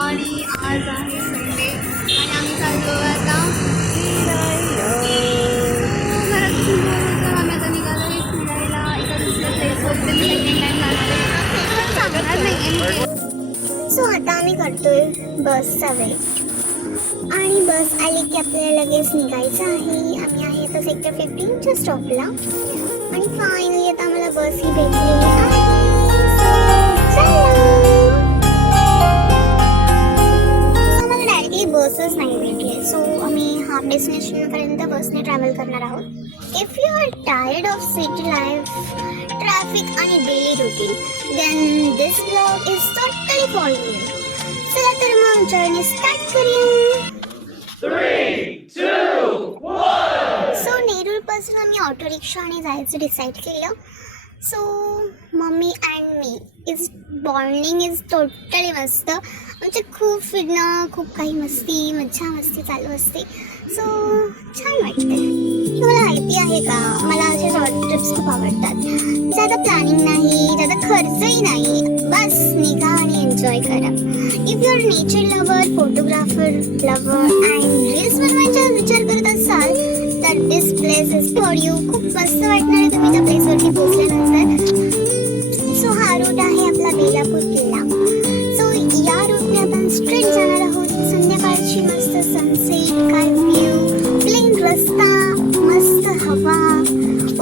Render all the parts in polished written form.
आणि आज आहे संडे आणि आम्ही चाललो आता घरातून आम्ही आता निघालो आहे फिरायला एका दुसऱ्या प्लेसवरती सेकंड टाईम जाणार सांगणार नाही. सो आता आम्ही करतोय बसचा वेट आणि बस आली की आपल्याला लगेच निघायचं आहे. आम्ही आहे आता सेक्टर 15च्या स्टॉपला आणि फायनली आता आम्हाला बस ही भेटलेली आहे. आम्हाला डायरेक्टली बसच नाही भेटली, सो आम्ही हाफ डेस्टिनेशनपर्यंत बसने ट्रॅव्हल करणार आहोत. If you are tired of city life, traffic आणि daily routine, then this vlog is totally for you. चला तर मग जर्नी स्टार्ट करूया. 3, 2, 1. सो नेरूळ पासून आम्ही ऑटो रिक्षाने जायचं डिसाईड केलं. So mummy and me is bonding is totally मस्त. म्हणजे खूप फिरणं, खूप काही मस्ती मस्ती चालू असते. सो छान वाटते. तुम्हाला माहिती आहे का, मला असे शॉर्ट ट्रिप्स खूप आवडतात. ज्यादा प्लॅनिंग नाही, ज्यादा खर्चही नाही, बस निघा आणि एन्जॉय करा. If you are nature lover, photographer lover and reels बनवायचा विचार करत असाल तर this place is for you. खूप मस्त वाटणार आहे तुम्ही त्या प्लेसवरती पोहोचल्यानंतर. सो हा रूट आहे आपला बेलापूर किल्ला. सो या रूटने आपण स्ट्रेट जाणार आहोत. संध्याकाळची मस्त सनसेट, काय व्ह्यू, प्लेन रस्ता, मस्त हवा,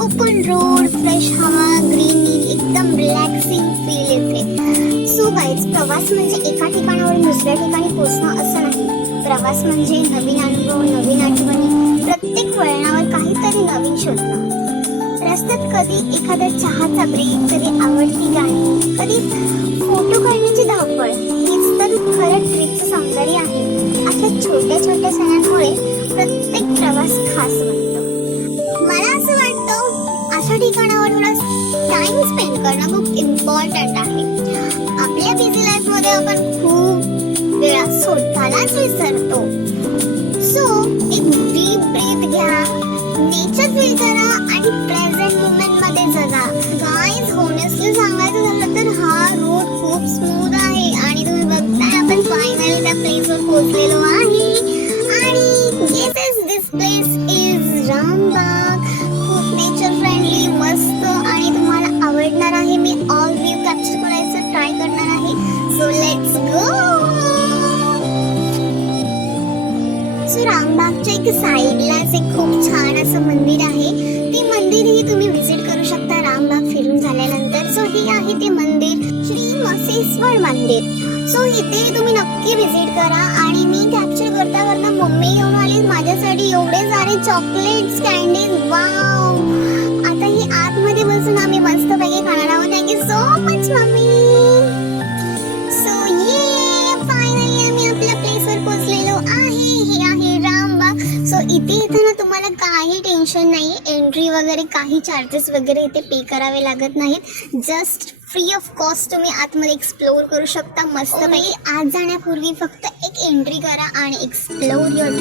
ओपन रोड, फ्रेश हवा, ग्रीनरी, एकदम रिलॅक्सिंग फील येते. सो गाईज, प्रवास म्हणजे एका ठिकाणावरून दुसऱ्या ठिकाणी पोहोचणं असं नाही. प्रवास म्हणजे नवीन अनुभव, नवीन आठवणी, प्रत्येक वळणावर काहीतरी नवीन शोधणं. रस्त्यात कधी एखादा चहाचा ब्रेक, कधी आवडती गाणी, कधी फोटो काढण्याची धावपळ. हेच तर खरं ट्रिपचं सौंदर्य आहे. अशा छोट्या छोट्या सणांमुळे प्रत्येक प्रवास खास बनतो. मला असं वाटतं अशा ठिकाणावर थोडा टाइम स्पेंड करणं खूप इम्पॉर्टंट आहे. आपल्या बिझी लाईफमध्ये आपण खूप वेळा स्वतःलाच विसरतो. सो एक डीप ब्रीथ घ्या, नेचर फील करा आणि प्रेझेंट मोमेंट मध्ये जगा. गाईज, होनेस्टली सांगायचं झालं तर हा रूट खूप स्मूथ आहे आणि तुम्ही बघताय आपण फायनली त्या प्लेसवर पोहोचलेलो आहे. आणि दिस प्लेस इज रामबाग. खूप नेचर फ्रेंडली, मस्त आणि तुम्हाला आवडणार आहे. मी ऑल व्ह्यू कॅप्चर करायचं ट्राय करणार आहे. So let's go. सो रामबागच्या एक साईडलाच एक खूप छान असं मंदिर आहे. ते मंदिरही तुम्ही विजिट करू शकता रामबाग फिरून झाल्यानंतर. सो हे आहे ते मंदिर, श्री मसेश्वर मंदिर. सो इथे तुम्ही नक्की विजिट करा. आणि मी कॅप्चर करता करता मम्मी घेऊन आली माझ्यासाठी एवढे सारे चॉकलेट्स, कॅन्डीज. वाव, आता ही आतमध्ये बसून आम्ही मस्तपैकी खाणार आहोत. Thank you so much mummy. So ये फायनली आम्ही आपल्या प्लेसवर पोहोचलेलो आहे. हे आहे रामबाग. सो इथे येताना तुम्हाला काही टेन्शन नाही. एंट्री वगैरे काही चार्जेस वगैरे इथे पे करावे लागत नाहीत. जस्ट फ्री ऑफ कॉस्ट तुम्ही आतमध्ये एक्सप्लोर करू शकता मस्तपैकी. आत जाण्यापूर्वी फक्त एक एंट्री करा आणि एक्सप्लोर युअर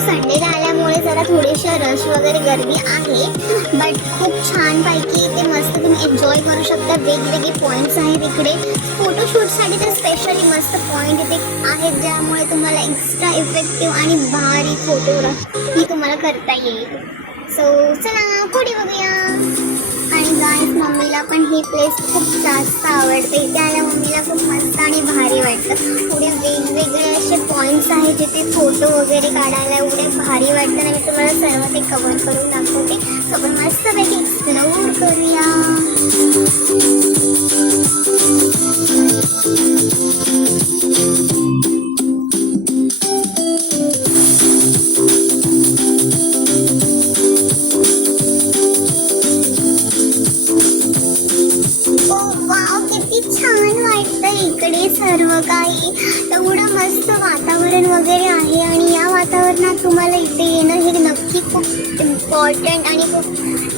संडेला आल्यामुळे जरा थोडेसे रश वगैरे गर्दी आहे. बट खूप छानपैकी ते मस्त तुम्ही एन्जॉय करू शकता. वेगवेगळे पॉईंट्स आहेत इकडे. फोटोशूटसाठी तर स्पेशली मस्त पॉईंट इथे आहेत ज्यामुळे तुम्हाला एक्स्ट्रा इफेक्टिव्ह आणि भारी फोटोग्राफी तुम्हाला करता येईल. सो चला पुढे बघूया. आणि गाईज, मम्मीला पण ही प्लेस खूप जास्त आवडते. इथे आल्या मम्मीला खूप मस्त आणि भारी वाटतं. पुढे वेगवेगळे असे पॉईंट्स आहेत जिथे फोटो वगैरे काढायला एवढे भारी वाटतं. आणि मी तुम्हाला सर्व ते कव्हर करून दाखवते. सो पण मस्त करूया. वाव, किती छान वाटतं इकडे. सर्व काही एवढं मस्त वातावरण वगैरे आहे आणि या वातावरणात तुम्हाला इथे येणं हे नक्की खूप इम्पॉर्टंट आणि खूप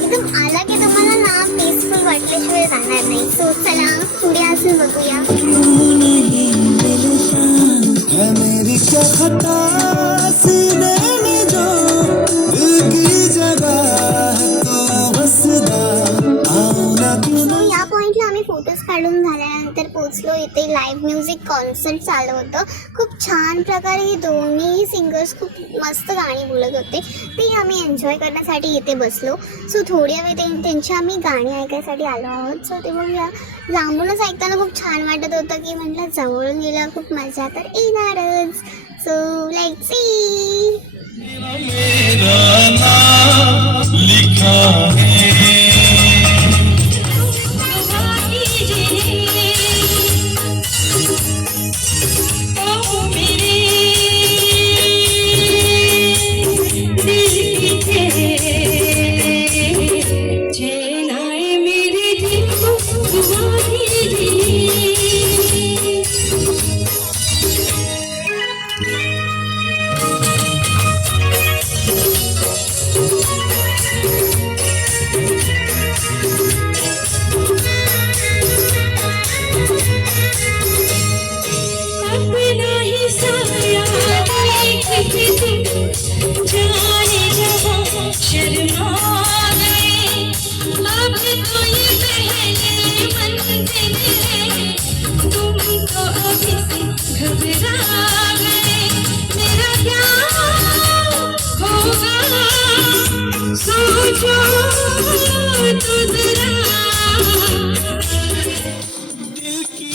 एकदम आला की तुम्हाला ना पीसफुल वाटल्याशिवाय जाणार नाही. सो चला पुढे अजून बघूया. है मेरी क्या खता सीने में जो दिल की जगह है तो बसदा आओ ना क्यों ना. या पॉइंटला आम्ही फोटोज काढून झाल्यानंतर पोचलो. इथे लाईव्ह म्युझिक कॉन्सर्ट चालू होतं. खूप छान प्रकारे हे दोन्ही सिंगर्स खूप मस्त गाणी बोलत होते. ते आम्ही एन्जॉय करण्यासाठी इथे बसलो. सो थोड्या वेळ त्यांची आम्ही गाणी ऐकायसाठी आलो आहोत. सो ते बघूया. लांबूनच ऐकताना खूप छान वाटत होतं की म्हटलं जवळून गेलं खूप मजा तर येणारच. So let's see. मेरा नाम लिखा है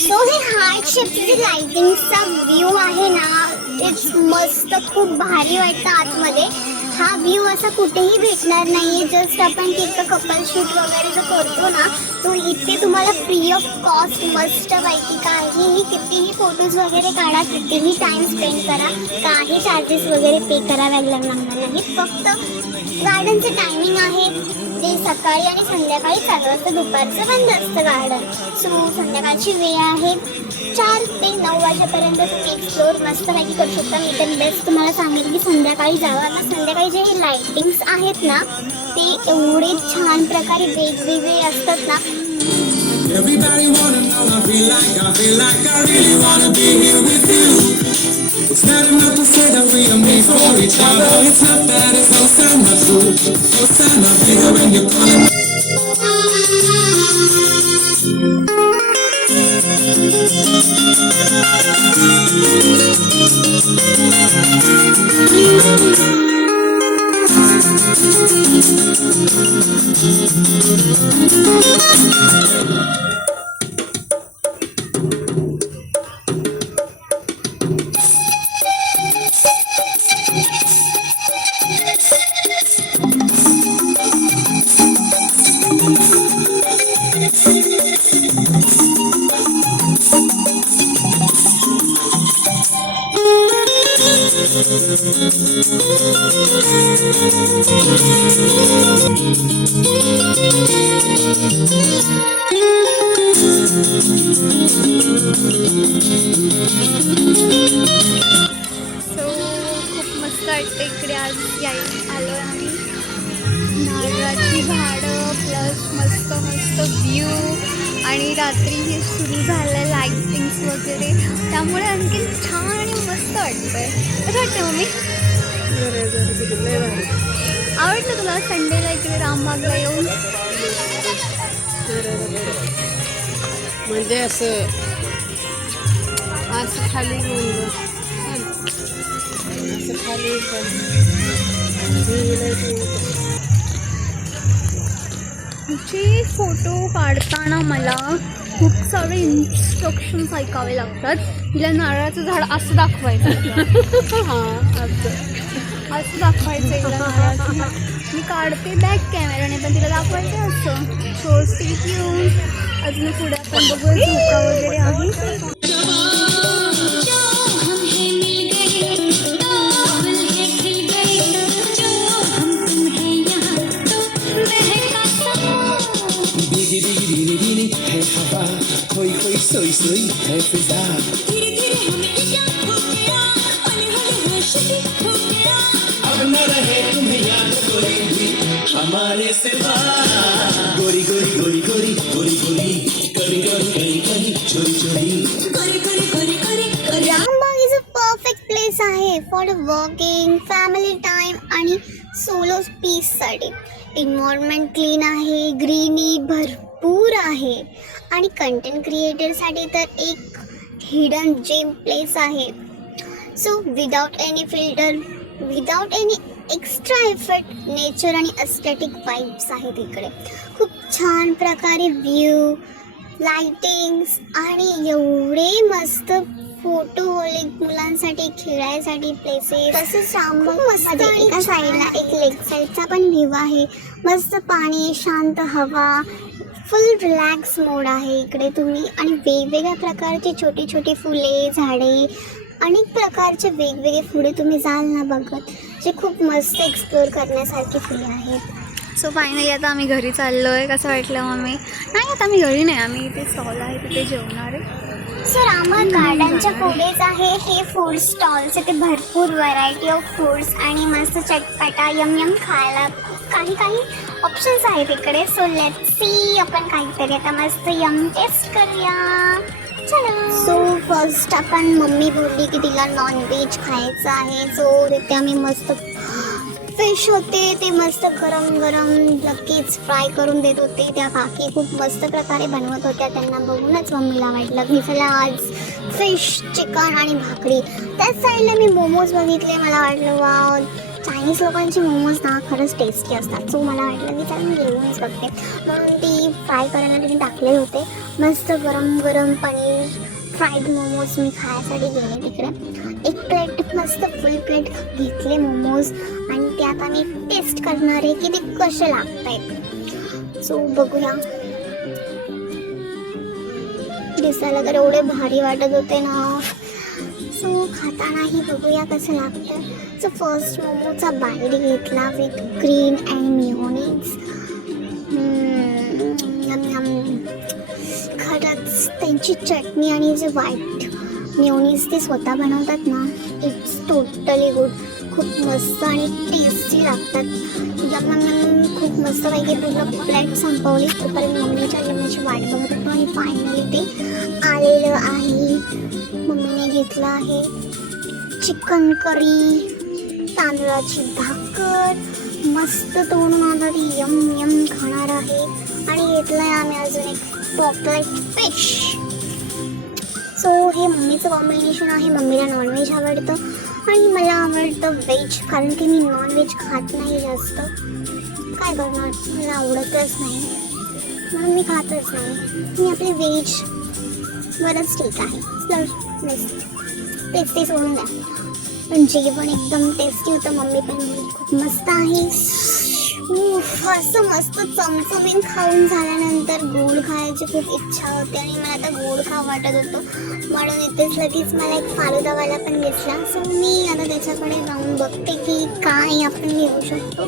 सो हे हार्ट शेपची लाइटिंगचा व्ह्यू आहे ना, इट्स मस्त, खूप भारी वाटतं आतमध्ये. हा व्ह्यू असा कुठेही भेटणार नाहीये. जस्ट आपण तिथं कपल शूट वगैरे जो करतो ना, तो इथे तुम्हाला फ्री ऑफ कॉस्ट मस्तपैकी काहीही कितीही फोटोज वगैरे काढा, कितीही टाइम स्पेंड करा, काही चार्जेस वगैरे पे करावे लागणार नाहीत. फक्त गार्डनचं टायमिंग आहे ते सकाळी आणि संध्याकाळी चालू असतं, दुपारचं बंद असतं गार्डन. सो संध्याकाळची वेळ आहे 4 ते 9 वाजेपर्यंत तुम्ही एक्सप्लोअर मस्तपैकी करू शकता. मी तर बेस्ट तुम्हाला सांगेल की संध्याकाळी जावं. आता संध्याकाळी जे हे लाइटिंग्स आहेत ना, ते एवढे छान प्रकारे वेगवेगळे असतात ना. Everybody wanna know I feel like I really wanna be here with you. It's not enough to say that we are made for each other. It's not that, it's no sign of truth. No sign of bigger when you're calling. खूप मस्त वाटतं इकडे आज आलो आहे आम्ही. नारळाची झाडं प्लस मस्त मस्त व्ह्यू आणि रात्री हे सुरू झालं लाईटिंग्स वगैरे, त्यामुळे आणखी छान आणि मस्त वाटतंय. कसं वाटतं मम्मी? आवडलं तुला संडेला इकडे रामबागला येऊन? म्हणजे असं खाली असं खाली हिचे फोटो काढताना मला खूप सारे इन्स्ट्रक्शन्स ऐकावे लागतात. हिला नारळाचं झाड असं दाखवायचं. हां असं असं दाखवायचं हिला नारळाची. मी काढते बॅक कॅमेराने पण तिला दाखवायचं असं. So stay tune. अजून पुढे आपण बघूया झोका वगैरे आहे. Digi digi digi digi है हवा खोई खोई सोई सोई है फिजा अब न रहे तुम्हें याद कोई भी हमारे सिवा गोरी गोरी गोरी गोरी गोरी गोरी करी करी करी करी चोरी चोरी Rambagh is a perfect place आहे फॉर वॉकिंग, फॅमिली टाइम आणि सोलो पीससाठी. एन्व्हायरमेंट क्लीन आहे, ग्रीनरी भरपूर आहे आणि कंटेंट क्रिएटरसाठी तर एक हिडन जेम प्लेस आहे. So without any filter, without any extra effort, nature आणि एस्थेटिक वाईब्स आहेत इकडे. खूप छान प्रकारे व्ह्यू, लाइटिंग्स आणि एवढे मस्त फोटोहॉलिक मुलांसाठी खेळायसाठी प्लेसेस. तसेच रामबाग मस्त एका साईडला एक लेक साईडचा पण व्ह्यू आहे. मस्त पाणी, शांत हवा, फुल रिलॅक्स मोड आहे इकडे तुम्ही. आणि वेगवेगळ्या प्रकारची छोटी छोटी फुले, झाडे, अनेक प्रकारचे वेगवेगळे फुले तुम्ही जाल ना बघत, जे खूप मस्त एक्सप्लोअर करण्यासारखी फुले आहेत. सो फायनली आता आम्ही घरी चाललो आहे. कसं वाटलं मम्मी? नाही, आता आम्ही घरी नाही, आम्ही इथे स्टॉल आहे तिथे जेवणार आहे. सो रामबाग गार्डनच्या पुढेच आहे हे फूड स्टॉल्स. इथे भरपूर व्हरायटी ऑफ फूड्स आणि मस्त चटपटा यम यम खायला काही काही ऑप्शन्स आहेत इकडे. सो लेट्स सी, आपण काहीतरी आता मस्त यम टेस्ट करूया. चलो. सो फर्स्ट आपण, मम्मी बोलली की तिला नॉनव्हेज खायचं आहे. सो तिथे आम्ही मस्त फिश होते, ते मस्त गरम गरम लगेच फ्राय करून देत होते. त्या काकी खूप मस्त प्रकारे बनवत होत्या. त्यांना बघूनच मम्मीला वाटलं की चला आज फिश, चिकन आणि भाकरी. त्याच साईडला मी मोमोज बघितले. मला वाटलं वा, चायनीज लोकांचे मोमोज ना खरंच टेस्टी असतात. सो मला वाटलं की चला मी घेऊनच बघते, म्हणून ती फ्राय करायला तिने टाकले होते. मस्त गरम गरम पनीर फ्राईड मोमोज मी खायसाठी गेले तिकडे. एक प्लेट मस्त फुल प्लेट घेतले मोमोज आणि ते आता मी टेस्ट करणार आहे की ते कसे लागत आहेत. सो बघूया. दिसायला तर एवढे भारी वाटत होते ना. सो खातानाही बघूया कसं लागतं. सो फर्स्ट मोमोचा बाईट घेतला विथ ग्रीन अँड मिओनीज. खरंच त्यांची चटणी आणि जे व्हाईट मिओनीज ते स्वतः बनवतात ना, इट्स टोटली गुड. खूप मस्त आणि टेस्टी लागतात. खूप मस्त पैकी पूर्ण प्लेट संपवली. तोपर्यंत मम्मीच्या जेवणाची वाट बघत होतो आणि फायनली ते आलेलं आहे. मम्मीने घेतलं आहे चिकन करी, तांदळाची भाकर, मस्त तोडून आता ती यम यम खाणार आहे. आणि घेतलं आहे आम्ही अजून एक पॉपलेट फिश. सो हे मम्मीचं कॉम्बिनेशन आहे. मम्मीला नॉनव्हेज आवडतं आणि मला आवडतं व्हेज, कारण की मी नॉनव्हेज खात नाही जास्त. काय करणार, मला आवडतच नाही म्हणून मी खातच नाही. मी आपली व्हेज बरंच ठीक आहे. टेस्टी सोडून द्या. पण जेवण एकदम टेस्टी होतं. मम्मी पण खूप मस्त आहे. असं मस्त चमचमीत खाऊन झाल्यानंतर गोड खायची खूप इच्छा होते आणि मला आता गोड खाऊ वाटत होतं. म्हणून इथेच लगेच मला एक फालुदावाला पण दिसला. सो मी आता त्याच्याकडे जाऊन बघते की काय आपण घेऊ शकतो.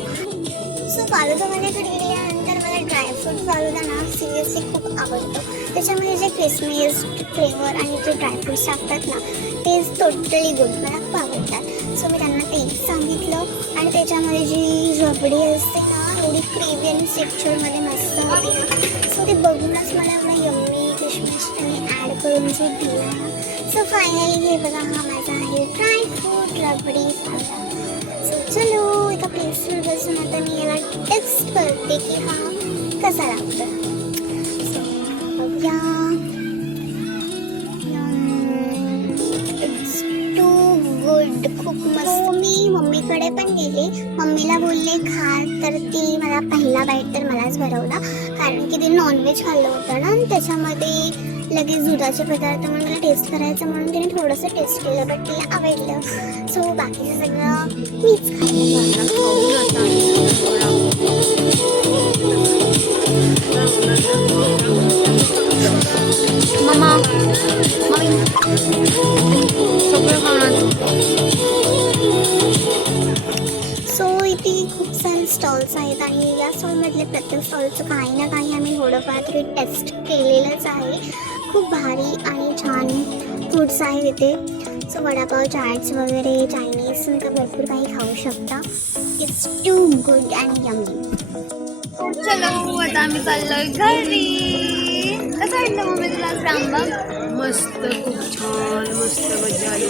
सो फालुदावाल्याकडे गेल्यानंतर मला ड्रायफ्रूट फालुदा ना सिरियसली खूप आवडतो. त्याच्यामध्ये जे क्रिसमस फ्लेवर आणि जे ड्रायफ्रूट्स टाकतात ना, ते टोटली गुड, मला खूप आवडतात. सो मी त्यांना तेच सांगितलं आणि त्याच्यामध्ये जी रबडी असते ना, एवढी क्रेवी आणि टेक्स्चरमध्ये मस्त होती ना. सो ते बघूनच मला एवढं यम्मी किशमिश त्यांनी ॲड करून जे दिलं ना. सो फायनली हे बघा, हा माझा आहे ड्रायफ्रूट रबडी फालुदा. सो चलो एका प्लेसवर बसून आता मी याला टेस्ट करते की हा कसा लागतो. सो बघूया. It's too good. खूप मस्त. मी मम्मीकडे पण गेले, मम्मीला बोलले खा, तर ती मला पहिला बाईट तर मलाच भरवला, कारण की ते नॉनव्हेज खाल्लं होतं ना, आणि त्याच्यामध्ये लगेच दुधाचे पदार्थ म्हणून मला टेस्ट करायचं म्हणून तिने थोडंसं टेस्ट केलं, बट तिला आवडलं. सो बाकीचं सगळं मीच खाल्लं. मम्मा मम्मी सगळं खाणार. सो इथे खूप सारे स्टॉल्स आहेत आणि या स्टॉलमधले प्रत्येक स्टॉलचं काही ना काही आम्ही थोडंफार तरी टेस्ट केलेलंच आहे. खूप भारी आणि छान फूड्स आहेत इथे. सो वडापाव, चाट्स वगैरे, चायनीज तर भरपूर काही खाऊ शकता. It's too good and yummy. चलो आता आम्ही चाललोय घरी. कसं वाटलं मम्मी तुला आज रामबाग? मस्त, खूप छान, मस्त मजा आली.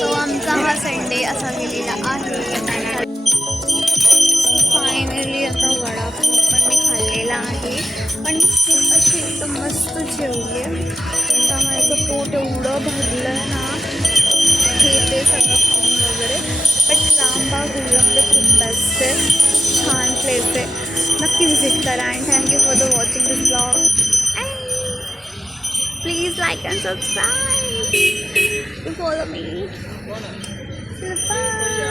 तो आमचा हा संडे असा गेलेला आहे. फायनली आता वडापाव पण मी खाल्लेला आहे, पण खूप अशी एकदम मस्त जेवली. आता माझं पोट एवढं भरलं ना, हे ते सगळं खाऊन वगैरे. बट रामबाग उल्लंघ खूप बेस्ट आहे, छान प्लेस आहे. नक्की विजिट करा. And thank you for the watching this blog. And please like and subscribe to follow me. Bye.